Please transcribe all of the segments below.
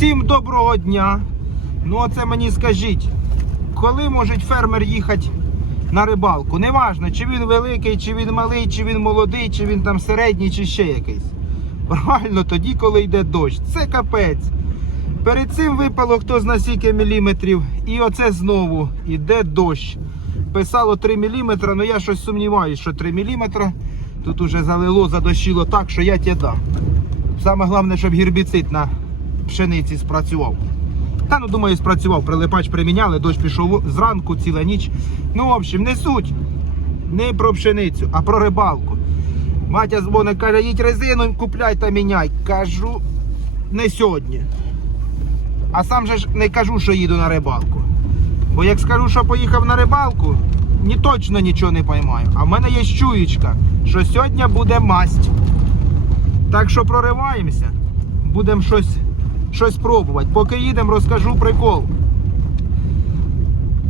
Всім доброго дня. Ну оце мені скажіть, коли може фермер їхати на рибалку? Неважно, чи він великий, чи він малий, чи він молодий, чи він там середній, чи ще якийсь. Правильно, тоді, коли йде дощ. Це капець. Перед цим випало хто зна скільки міліметрів, і оце знову іде дощ. Писало 3 мм, але я щось сумніваюся, що 3 мм. Тут уже залило, задощило так, що я тебе дам. Саме головне, щоб гербіцид на пшениці спрацював. Та ну думаю, спрацював. Прилипач приміняли, дощ пішов зранку, ціла ніч. Ну, в общем, не суть. Не про пшеницю, а про рибалку. Матя дзвонить, каже, їдь резину, купляй та міняй. Кажу, не сьогодні. А сам же ж не кажу, що їду на рибалку. Бо як скажу, що поїхав на рибалку, ні точно нічого не поймаю. А в мене є чуєчка, що сьогодні буде масть. Так що прориваємося, будемо щось, щось пробувати. Поки їдемо, розкажу прикол.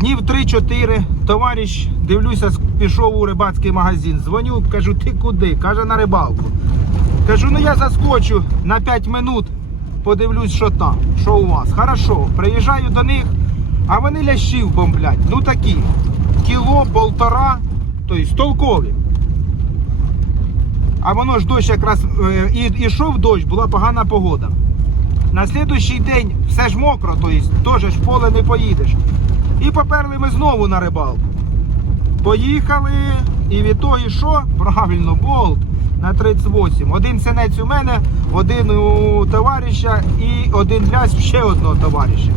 Днів 3-4 товариш, дивлюся, пішов у рибацький магазин. Дзвоню, кажу, ти куди? Каже, на рибалку. Кажу, ну я заскочу на 5 минут, подивлюсь, що там, що у вас. Хорошо, приїжджаю до них, а вони лящів бомблять. Ну такі. Кіло, полтора, тобто толкові. А воно ж дощ якраз е, і йшов дощ, була погана погода. На слідуючий день все ж мокро, тобто теж в поле не поїдеш. І поперли ми знову на рибалку. Поїхали, і від того, що? Правильно, болт на 38. Один синець у мене, один у товариша і один лясь ще одного товариша.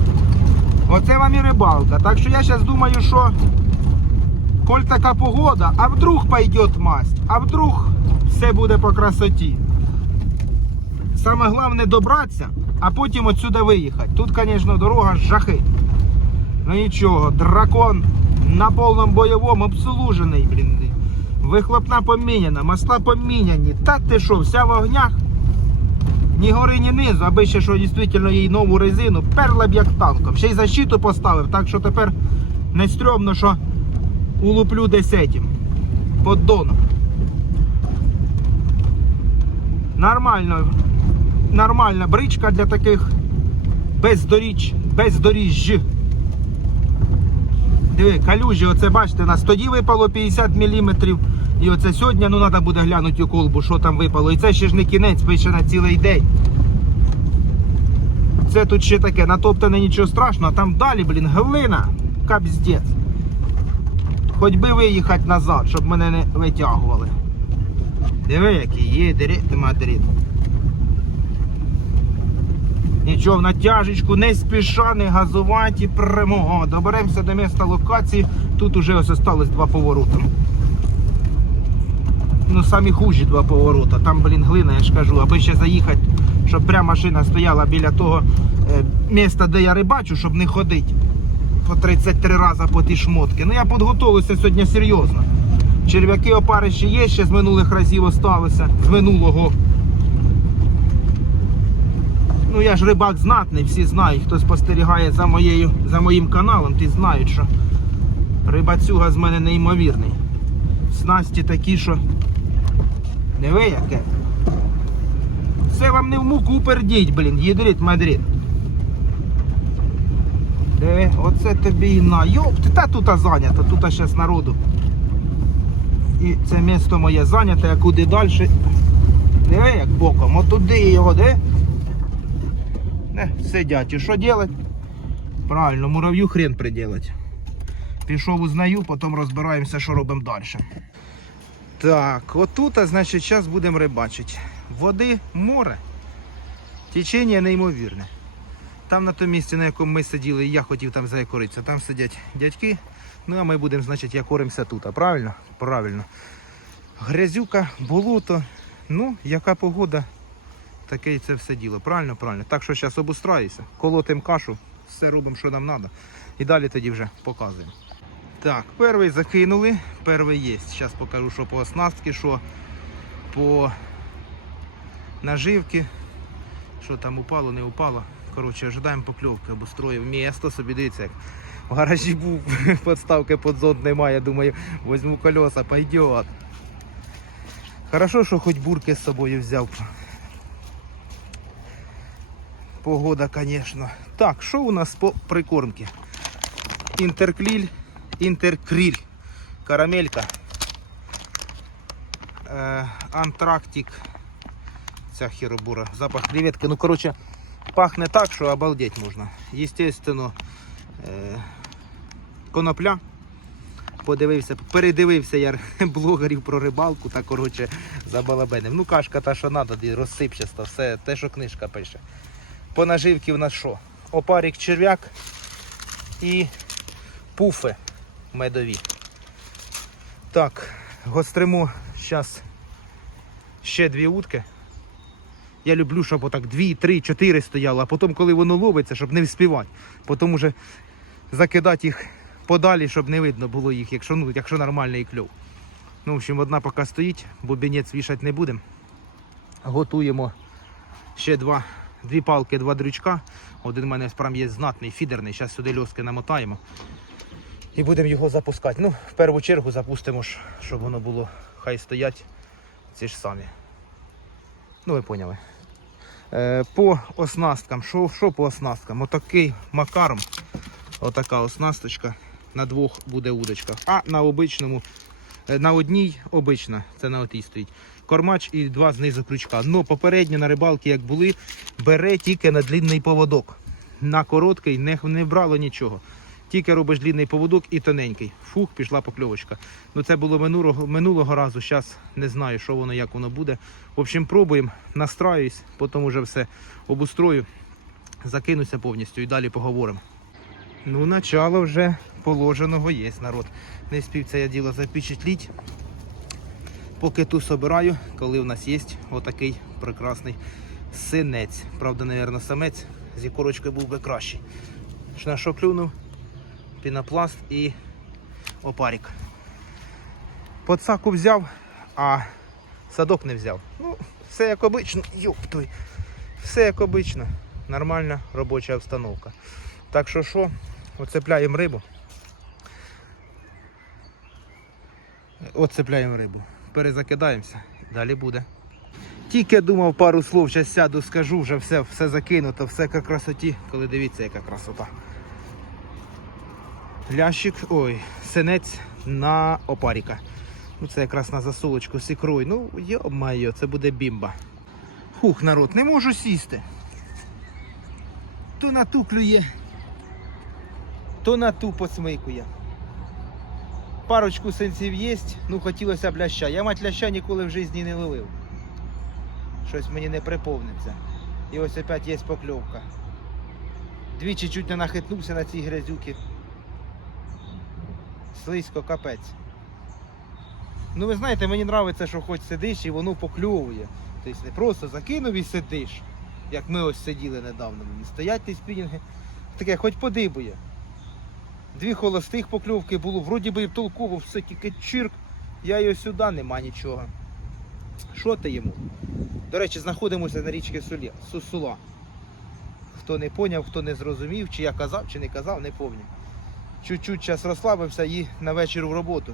Оце вам і рибалка. Так що я зараз думаю, що коль така погода, а вдруг пойдет масть, а вдруг все буде по красоті. Саме головне добратися, а потім отсюди виїхати. Тут, звісно, дорога жахи. Ну нічого, дракон на повному бойовому обслужений, блін. Вихлопна поміняна, масла поміняні. Та ти що, вся в огнях? Ні гори, ні низу, аби ще що дійсно їй нову резину, перла б як танком. Ще й защиту поставив, так що тепер не стрьомно, що улуплю десятим. Поддоном. Нормально. Нормальна бричка для таких бездоріч, бездоріжжь. Диви, калюжі, оце бачите, на тоді випало 50 мм. І оце сьогодні, ну треба буде глянути у колбу, що там випало. І це ще ж не кінець, пише на цілий день. Це тут ще таке, натоптане нічого страшного, а там далі, блін, глина, капздець. Хоч би виїхати назад, щоб мене не витягували. Диви, який є, дерет, мадрид. Нічого, в натяжечку, не спіша, не газувати і прямо. Доберемося до міста локації. Тут уже ось осталось два повороти. Ну, самі хужі два поворота. Там, блін, глина, я ж кажу, аби ще заїхати, щоб прямо машина стояла біля того е, міста, де я рибачу, щоб не ходити по 33 рази по ті шмотки. Ну я підготовився сьогодні серйозно. Черв'яки опариші є, ще з минулих разів осталося, з минулого. Ну я ж рибак знатний, всі знають, хто спостерігає за, моєю, за моїм каналом, ті знають, що рибацюга з мене неймовірний. Снасті такі, що диви яке. Це вам не в муку пердіть, блін, їдріть Мадрид. Диви, оце тобі і на. Йопти, та тут зайнято, тут зараз народу. І це місто моє зайняте, а куди далі. Диви як боком, отуди його, де? Не, сидять. І що робити? Правильно, мурав'ю хрен приделать. Пішов узнаю, потім розбираємося, що робимо далі. Так, отут, значить, зараз будемо рибачити. Води море. Течення неймовірне. Там на тому місці, на якому ми сиділи, я хотів там заякоритися, там сидять дядьки. Ну а ми будемо, значить, якоримося тут. Правильно? Правильно. Грязюка, болото. Ну, яка погода, таке і це все діло. Правильно, правильно. Так що зараз обустраюся, колотим кашу, все робимо, що нам треба. І далі тоді вже показуємо. Так, перший закинули, перший є. Зараз покажу, що по оснастці, що по наживки, що там упало, не упало. Коротше, ожидаємо покльовки, обустроїв місто собі, дивіться, як в гаражі був, подставки під зонт немає, думаю, візьму колеса, пойдет. Хорошо, що хоч бурки з собою взяв. Погода, звісно. Так, що у нас по прикормці? Інтеркліль, інтеркріль, карамелька, е, антрактик. Ця хіробура, запах креветки. Ну, коротше, пахне так, що обалдеть можна. Естественно, е, конопля. Подивився, передивився я блогерів про рибалку та коротше забалабенив. Ну, кашка та, що треба, розсипчаста, все те, що книжка пише. По наживці в нас що? Опарік черв'як і пуфи медові. Так, гостримо зараз ще дві утки. Я люблю, щоб отак дві, три, чотири стояло, а потім, коли воно ловиться, щоб не вспівати. Потім уже закидати їх подалі, щоб не видно було їх, якщо, ну, якщо нормальний кльов. Ну, в общем, одна поки стоїть, бубенець вішати не будемо. Готуємо ще два, дві палки, два дрючка. Один в мене прям є знатний, фідерний. Зараз сюди льоски намотаємо. І будемо його запускати. Ну, в першу чергу запустимо, щоб воно було, хай стоять ці ж самі. Ну, ви поняли. Е, по оснасткам. Що, що по оснасткам? Отакий макаром. Отака оснасточка. На двох буде удочка. А на обичному, е, на одній обична, це на отій стоїть. Кормач і два знизу крючка. Ну, попередньо на рибалки, як були, бере тільки на длинний поводок. На короткий не, не брало нічого. Тільки робиш длинний поводок і тоненький. Фух, пішла покльовочка. Ну це було минулого, минулого разу. Зараз не знаю, що воно, як воно буде. В общем, пробуємо, настраюсь, потім вже все обустрою, закинуся повністю і далі поговоримо. Ну, начало вже положеного є народ. Не спів це я діло запечатліть. Поки ту собираю, коли в нас є отакий прекрасний синець. Правда, мабуть, самець з ікорочкою був би кращий. На що клюнув? Пінопласт і опарик. Подсаку взяв, а садок не взяв. Ну, все як обично. йоптой. Все як обично. Нормальна робоча обстановка. Так що що, оцепляємо рибу. Оцепляємо рибу. Перезакидаємося. Далі буде. Тільки думав пару слов, зараз сяду, скажу, вже все, все закинуто, все як красоті, коли дивіться, яка красота. Лящик, ой, синець на опаріка. Ну це якраз на засолочку з ікрою. Ну, йо-майо, це буде бімба. Хух, народ, не можу сісти. То на ту клює, то на ту посмикує. Парочку сенсів є, ну хотілося б ляща. Я мать ляща ніколи в житті не ловив. Щось мені не приповниться. І ось опять є покльовка. Двічі чуть не нахитнувся на цій грязюки. Слизько капець. Ну ви знаєте, мені подобається, що хоч сидиш і воно покльовує. Тобто не просто закинув і сидиш, як ми ось сиділи недавно. Стоять ті спінінги, таке хоч подибує. Дві холостих покльовки було, вроді би і толково, все тільки чирк. Я його сюди, нема нічого. Що ти йому? До речі, знаходимося на річці Сулі, Сусула. Хто не поняв, хто не зрозумів, чи я казав, чи не казав, не пам'ятаю. Чуть-чуть час розслабився і на вечір в роботу.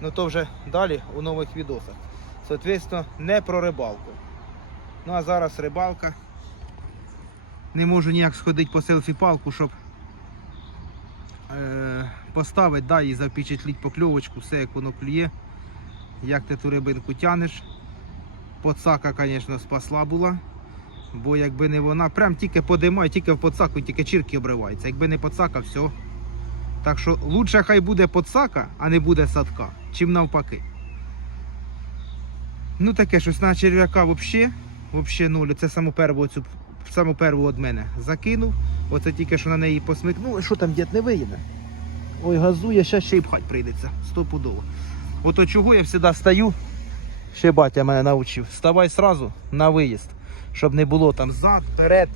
Ну то вже далі у нових відосах. Соответственно, не про рибалку. Ну а зараз рибалка. Не можу ніяк сходити по селфі-палку, щоб е, поставити да, і запечатліть покльовочку, все як воно клює. Як ти ту рибинку тянеш. Подсака, звісно, спасла була. Бо якби не вона, прям тільки подимає, тільки в подсаку, тільки чірки обриваються. Якби не подсака, все. Так що лучше хай буде подсака, а не буде садка, чим навпаки. Ну таке щось на черв'яка взагалі, взагалі нуль. Це саму перву цю, саму перву від мене закинув. Оце тільки що на неї посмикнув. Що там дід не виїде? Ой, газує, ще ще й пхать прийдеться. Стопудово. Ото чого я завжди стою. Ще батя мене навчив. Вставай сразу на виїзд. Щоб не було там зад, перед,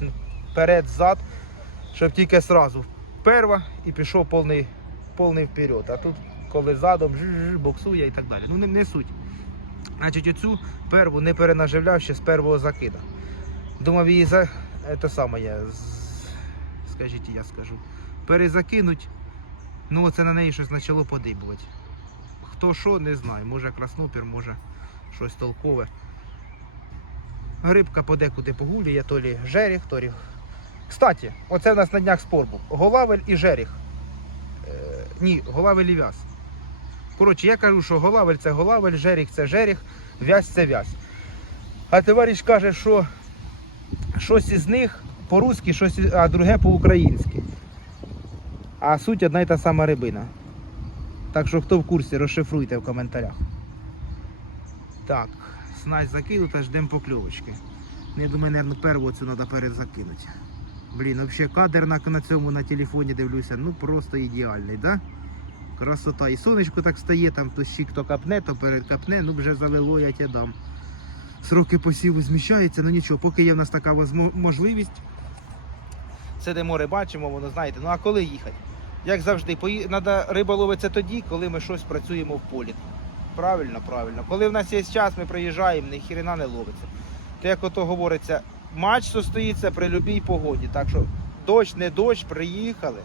перед, зад. Щоб тільки сразу перва і пішов повний, повний вперед. А тут коли задом жж, боксує і так далі. Ну не, не суть. Значить, оцю перву не перенаживляв ще з первого закида. Думав її за це саме я. Скажіть, я скажу. Перезакинуть. Ну оце на неї щось почало подибувати. Хто що, не знаю. Може краснопір, може щось толкове. Грибка подекуди погулює, то лі жеріх, то лі. Кстати, оце в нас на днях спор був. Голавель і жеріх. Е, ні, голавель і в'яз. Коротше, я кажу, що голавель це голавель, жеріх це жеріх, в'язь це в'язь. А товариш каже, що щось із них по-русски, а друге по-українськи. А суть одна й та сама рибина. Так що хто в курсі, розшифруйте в коментарях. Так, снасть закинута, ждемо покльовочки. Я думаю, мабуть, перву цю треба перезакинути. Блін, взагалі кадр на, на цьому на телефоні дивлюся, ну просто ідеальний, да? Красота. І сонечко так стає, там то сік то капне, то перекапне, ну вже залило, я тебе дам. Сроки посіву зміщаються, ну нічого, поки є в нас така можливість. Сидимо, рибачимо, воно знаєте, ну а коли їхати? Як завжди, пої... треба риба ловиться тоді, коли ми щось працюємо в полі. Правильно, правильно. Коли в нас є час, ми приїжджаємо, ні хіена не ловиться. То як ото говориться, матч состоїться при будь-якій погоді. Так що дощ, не дощ, приїхали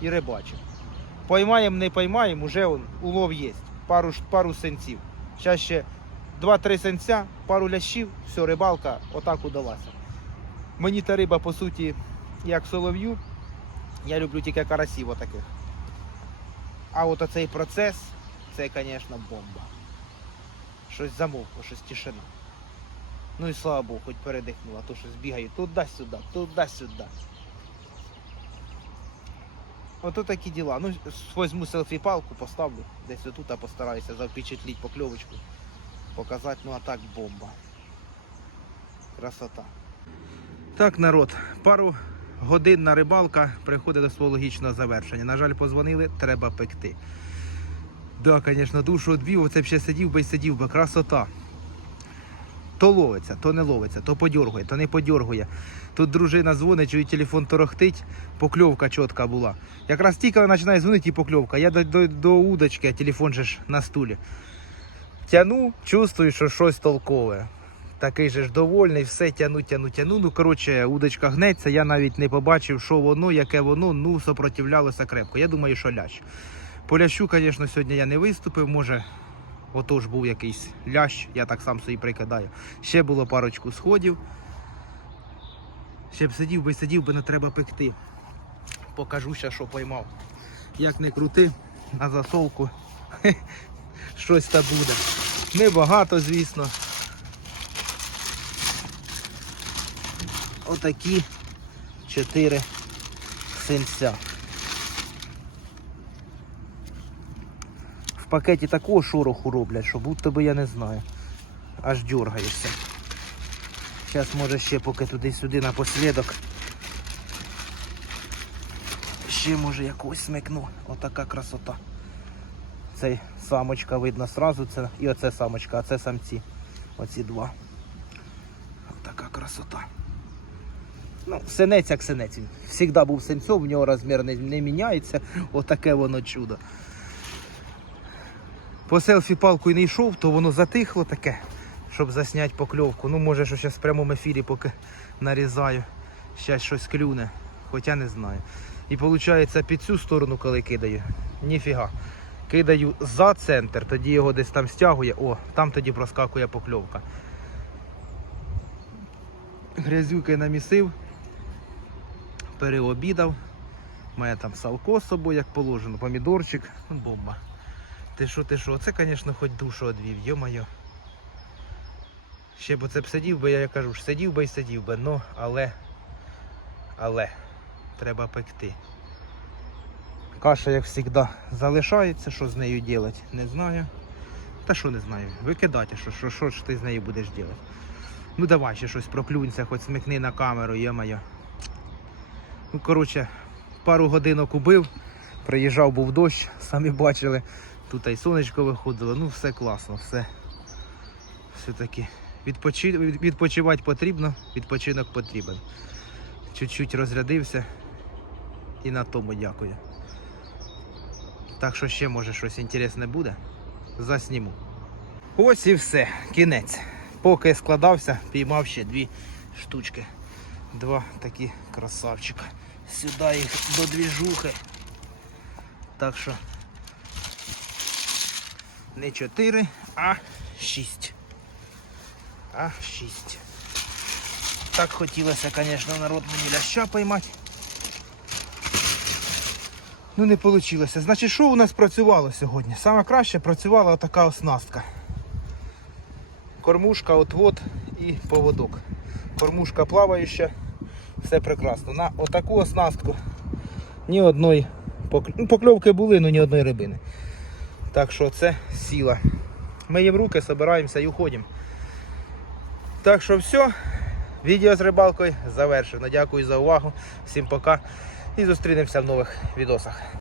і рибачимо. Поймаємо, не поймаємо, он, улов є. Пару, пару сенців. Зараз ще 2-3 сенця, пару лящів, все, рибалка отак удалася. Мені та риба, по суті, як солов'ю. Я люблю тільки карасів отаких. А от оцей процес, це, звісно, бомба. Щось замовкло, щось тишина. Ну і слава Богу, хоч передихнула, то щось бігаю туди-сюди, туди-сюди. Ото такі діла. Ну, возьму селфі-палку, поставлю десь отут, а постараюся завпечатліть покльовочку, показати, ну а так бомба. Красота. Так, народ, пару годинна рибалка приходить до свого логічного завершення. На жаль, позвонили, треба пекти. Да, звісно, душу відбив, оце б ще сидів би і сидів би, красота. То ловиться, то не ловиться, то подьоргує, то не подьоргує. Тут дружина дзвонить, чує телефон торохтить, покльовка чітка була. Якраз тільки починає дзвонити і покльовка. Я до, до, до удочки, а телефон же ж на стулі. Тяну, чувствую, що щось толкове. Такий же ж довольний, все тяну, тяну, тяну. Ну, коротше, удочка гнеться, я навіть не побачив, що воно, яке воно, ну, сопротивлялося крепко. Я думаю, що лящ. По лящу, звісно, сьогодні я не виступив, може, отож був якийсь лящ, я так сам собі прикидаю. Ще було парочку сходів. Ще б сидів би, сидів би, не треба пекти. Покажу ще, що поймав. Як не крути, на засолку щось та буде. Небагато, звісно. Отакі чотири синця. В пакеті такого шороху роблять, що будто би я не знаю. Аж дергаєшся. Зараз може ще поки туди-сюди напослідок. Ще може якусь смикну. Отака красота. Цей самочка видно сразу, це і оце самочка, а це самці. Оці два. Отака красота. Ну, синець як синець. Він завжди був синцем, в нього розмір не, не міняється. Отаке воно чудо. По селфі палкою не йшов, то воно затихло таке, щоб засняти покльовку. Ну, може, що зараз в прямому ефірі поки нарізаю. Щас щось клюне, хоча не знаю. І виходить, під цю сторону, коли кидаю, ніфіга. Кидаю за центр, тоді його десь там стягує, о, там тоді проскакує покльовка. Грязюки намісив, переобідав. У мене там салко з собою, як положено, помідорчик, ну, бомба. Ти що, ти що, це, звісно, хоч душу одвів, йо-моє. Ще б оце б сидів би, я, я кажу, сидів би і сидів би, ну, але, але, треба пекти. Каша, як завжди, залишається, що з нею робити, не знаю. Та що не знаю, викидати, що, що, що ж ти з нею будеш робити. Ну давай ще щось проклюнься, хоч смикни на камеру, є-моє. Ну, коротше, пару годинок убив, приїжджав, був дощ, самі бачили. Тут і сонечко виходило, ну все класно, все. Все-таки відпочи... відпочивати потрібно, відпочинок потрібен. Чуть-чуть розрядився і на тому дякую. Так що ще може щось інтересне буде, засніму. Ось і все, кінець. Поки складався, піймав ще дві штучки. Два такі красавчика. Сюди їх до двіжухи. Так що не 4, а 6. А 6. Так хотілося, звісно, народ мені ляща поймати. Ну не вийшло. Значить, що у нас працювало сьогодні? Саме краще працювала така оснастка. Кормушка, отвод і поводок. Кормушка плаваюча, все прекрасно. На отаку оснастку ні одної ну, покльовки були, але ні одної рибини. Так що це сіла. Миємо руки, збираємося і уходимо. Так що все. Відео з рибалкою завершено. Дякую за увагу. Всім пока. І зустрінемося в нових відосах.